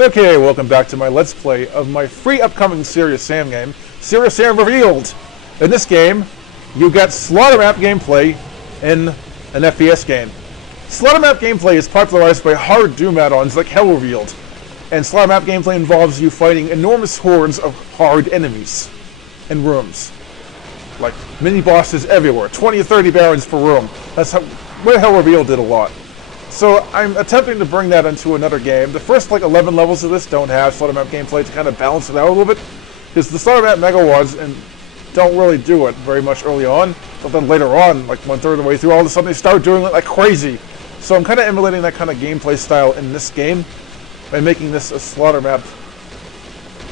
Okay, welcome back to my Let's Play of my free upcoming SeriousSam game, SeriousSamRevealed. In this game, you get Slaughtermap gameplay in an FPS game. Slaughtermap gameplay is popularized by hard Doom add-ons like Hell Revealed, and Slaughtermap gameplay involves you fighting enormous hordes of hard enemies in rooms. Like mini-bosses everywhere, 20 or 30 barons per room. That's what Hell Revealed did a lot. So I'm attempting to bring that into another game. The first like 11 levels of this don't have Slaughtermap gameplay to kind of balance it out a little bit, because the Slaughtermap megawads and don't really do it very much early on, but then later on, like 1/3 of the way through, all of a sudden they start doing it like crazy. So I'm kind of emulating that kind of gameplay style in this game by making this a Slaughtermap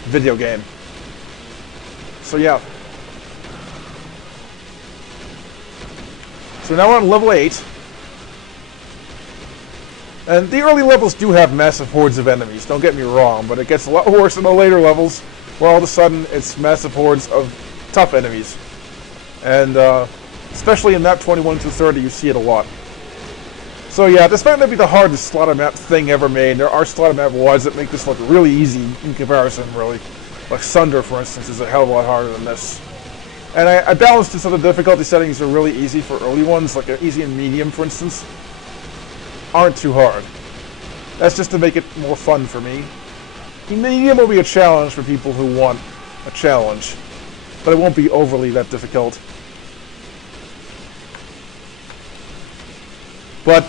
video game. So yeah. So now we're on level 8. And the early levels do have massive hordes of enemies, don't get me wrong, but it gets a lot worse in the later levels, where all of a sudden it's massive hordes of tough enemies. And especially in map 21 through 30, you see it a lot. So yeah, this might not be the hardest Slaughtermap thing ever made. There are Slaughtermap wads that make this look really easy in comparison, really. Like Sunder, for instance, is a hell of a lot harder than this. And I balanced it so the difficulty settings are really easy for early ones, like easy and medium, for instance. Aren't too hard. That's just to make it more fun for me. Medium will be a challenge for people who want a challenge, but it won't be overly that difficult. But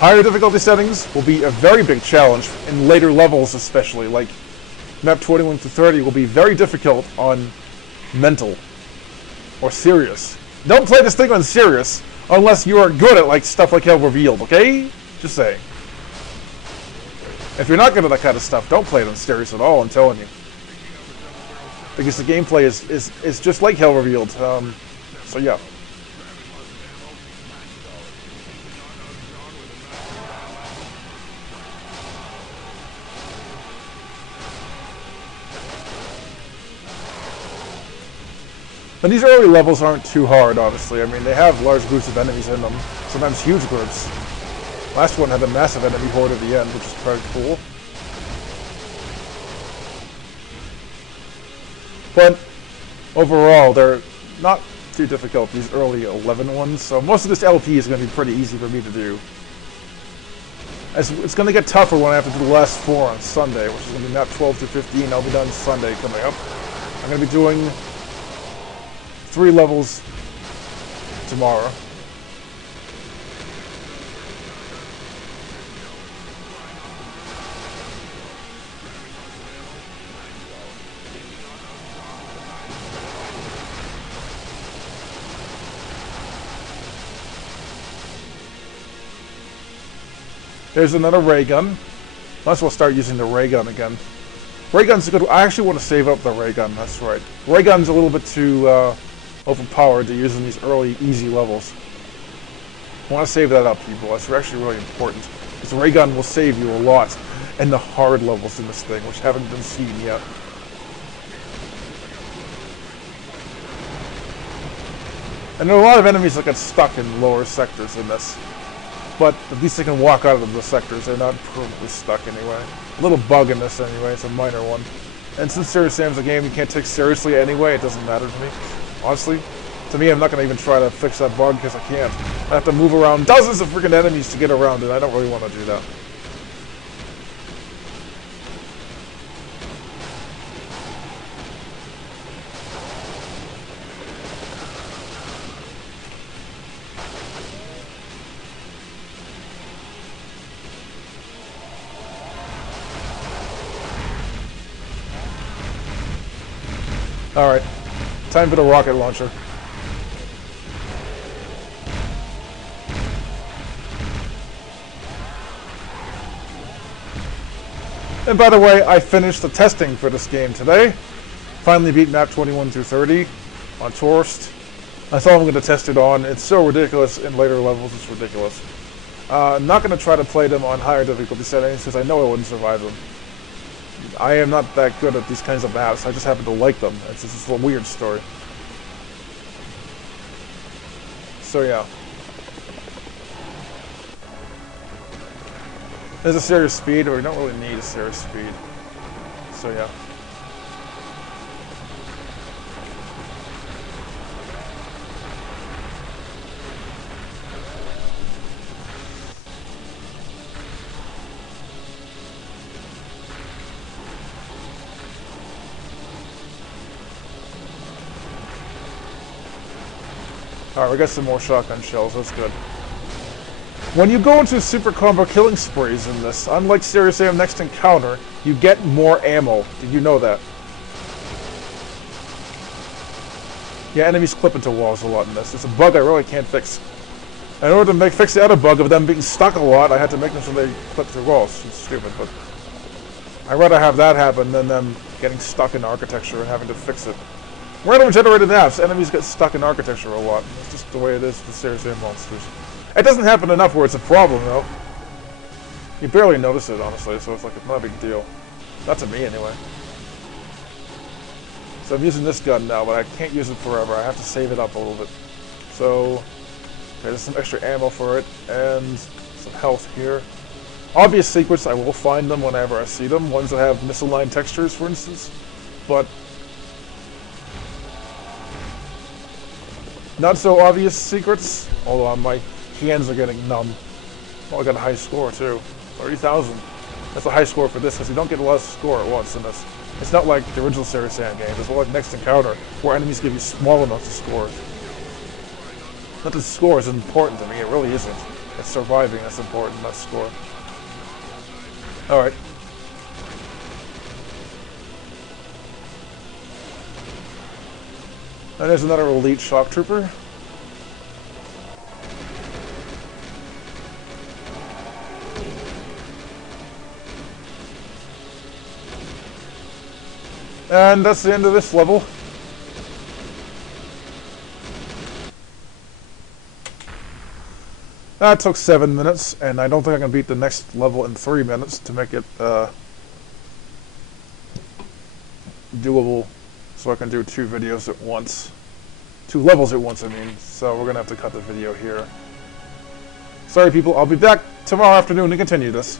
higher difficulty settings will be a very big challenge in later levels, especially like map 21 to 30 will be very difficult on mental or serious. Don't play this thing on serious unless you are good at like stuff like Hell Revealed, okay? Just saying. If you're not good at that kind of stuff, don't play it on serious at all, I'm telling you. Because the gameplay is just like Hell Revealed. So yeah. And these early levels aren't too hard, honestly. I mean, they have large groups of enemies in them. Sometimes huge groups. Last one had a massive enemy horde at the end, which is pretty cool. But overall, they're not too difficult, these early 11 ones. So most of this LP is going to be pretty easy for me to do. It's going to get tougher when I have to do the last 4 on Sunday, which is going to be map 12 to 15. I'll be done Sunday coming up. I'm going to be doing 3 levels tomorrow. There's another ray gun. Might as well start using the ray gun again. Ray gun's a good. I actually want to save up the ray gun. That's right. Ray gun's a little bit too overpowered to use in these early, easy levels. I want to save that up, people. That's actually really important. Because the ray gun will save you a lot in the hard levels in this thing, which haven't been seen yet. And there are a lot of enemies that get stuck in lower sectors in this. But at least they can walk out of the sectors. They're not permanently stuck anyway. A little bug in this anyway. It's a minor one. And since SeriousSam's a game you can't take seriously anyway, it doesn't matter to me. Honestly, to me, I'm not going to even try to fix that bug because I can't. I have to move around dozens of freaking enemies to get around it. I don't really want to do that. Alright, time for the rocket launcher. And by the way, I finished the testing for this game today. Finally beat map 21 through 30 on Tourist. That's all I'm going to test it on. It's so ridiculous in later levels, it's ridiculous. I'm not going to try to play them on higher difficulty settings because I know I wouldn't survive them. I am not that good at these kinds of maps. I just happen to like them. It's just a weird story. So yeah. There's a Sirius speed, but we don't really need a Sirius speed. So yeah. Alright, we got some more shotgun shells, that's good. When you go into super combo killing sprees in this, unlike SeriousSam Next Encounter, you get more ammo. Did you know that? Yeah, enemies clip into walls a lot in this. It's a bug I really can't fix. In order to fix the other bug of them being stuck a lot, I had to make them so they clip through walls. It's stupid, but I'd rather have that happen than them getting stuck in architecture and having to fix it. Random generated maps, enemies get stuck in architecture a lot. It's just the way it is with SeriousSam monsters. It doesn't happen enough where it's a problem, though. You barely notice it, honestly, so it's like, it's not a big deal. Not to me, anyway. So I'm using this gun now, but I can't use it forever. I have to save it up a little bit. So, okay, there's some extra ammo for it, and some health here. Obvious secrets, I will find them whenever I see them. Ones that have misaligned textures, for instance. But not so obvious secrets, although my hands are getting numb. Oh, I got a high score too. 30,000. That's a high score for this, because you don't get a lot of score at once in this. It's not like the original SeriousSam game. It's more like Next Encounter, where enemies give you small amounts of scores. Not that score is important to me, it really isn't. It's surviving that's important, not score. Alright. And there's another elite shock trooper. And that's the end of this level. That took 7 minutes, and I don't think I can beat the next level in 3 minutes to make it doable, so I can do 2 videos at once. 2 levels at once, I mean. So we're gonna have to cut the video here. Sorry people, I'll be back tomorrow afternoon to continue this.